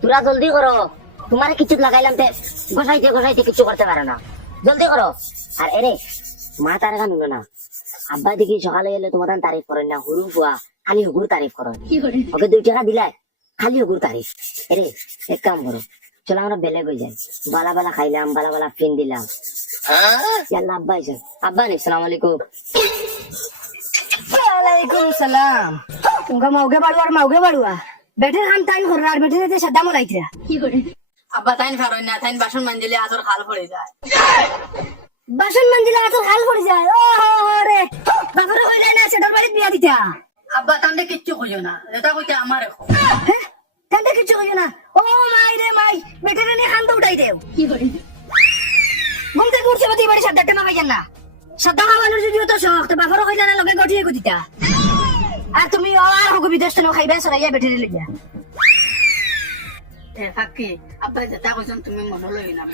তোরা জলদি করো, তোমার কিছু লাগাইলাম তে গোসাইতে গোসাইতে কিছু করতে পারো না, জলদি করো। আর এরে মা তার গান না, আব্বা দেখি সকালে গেলে তোমার তারিফ করেন না, হুরু ফুয়া খালি হুগুর তারিফ করো। ওকে 2 টাকা দিলাই খালি হুগুর তারিফ। এরে এক কাম করো, চলো আমরা বেলে হয়ে যাই, বালা বালা খাইলাম, বালা বালা ফিন দিলাম। আল্লাহ আব্বা আইসেন, আব্বা নি সালাম আলাইকুম। ওয়ালাইকুম সালাম। তুমকা মাউগে বাড়ুয়া আর মাউগে বাড়ুয়া বেটের খান তাইন কররা আর বেটের তে সাদা মরাইতরা। আব্বা তাইন ফারই না, তাইন বাসন মানজিলে আতর খাল পড়ে যায়। বাসন মানজিলে আতো হাল পড়ে যায়। ও রে বাপরে হইলে না সেটার বাড়ি বিয়া দিতা। আব্বা তান্ডে কিচ্ছু কইও না, যেটা কইতে আমার এখন। হ্যাঁ তান্তে কিছু কইও না। ও মাই রে মাই, বেটের নে খান তো উঠাই দেও। ঘুম থেকে উঠছে বাতি বাড়ি সাদা টেমা খাইছেন না, সাদা খাওয়ানোর যদি তো শখ তো বাপরে হইলে না লগে গঠিয়ে গদিতা। আর তুমি আর হগো বিদেশ থেকে খাইবে সরাইয়া বেটের লিয়া। এ ফাঁকি আব্বা যেটা কইছেন তুমি মনে লই না।